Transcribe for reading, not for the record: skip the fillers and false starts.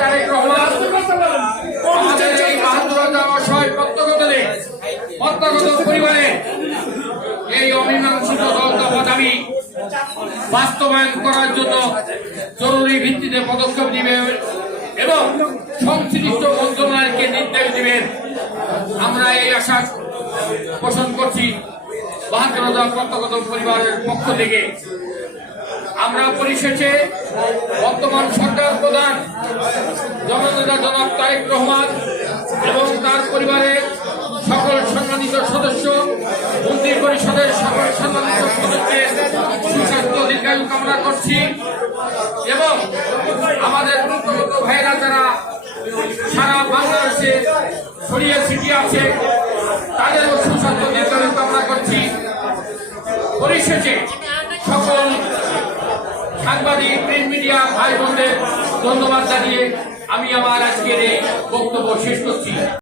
তারেক রহমান আমাদের এই ৭২টা অসহায় প্রত্যাগত পরিবারে এই অমীমাংসিত দফা দাবি বাস্তবায়ন করার জন্য জরুরি ভিত্তিতে পদক্ষেপ নেবে এবং সংশ্লিষ্ট মন্ত্রণালয়কে নির্দেশ দিবেন। আমরা এই আশা পোষণ করছি ৭২টা প্রত্যাগত পরিবারের পক্ষ থেকে। আমরা পরিশেষে বর্তমান সরকার প্রধান জননেতা জনাব তারেক রহমান এবং তার পরিবারের সকল সম্মানিত সদস্য, মন্ত্রী পরিষদের সকল সম্মানিত সদস্যের সুস্বাস্থ্য দীর্ঘায়ু কামনা করছি এবং আমাদের প্রত্যাগত ভাইরা যারা সারা বাংলাদেশে ছড়িয়ে ছিটিয়ে আছে তাদেরও সুস্বাস্থ্য দীর্ঘায়ু কামনা করছি। পরিশেষে সকল সাংবাদিক, প্রিন্ট মিডিয়া ভাই বোনদের ধন্যবাদ জানিয়ে আমি আমার আজকের এই বক্তব্য শেষ করছি।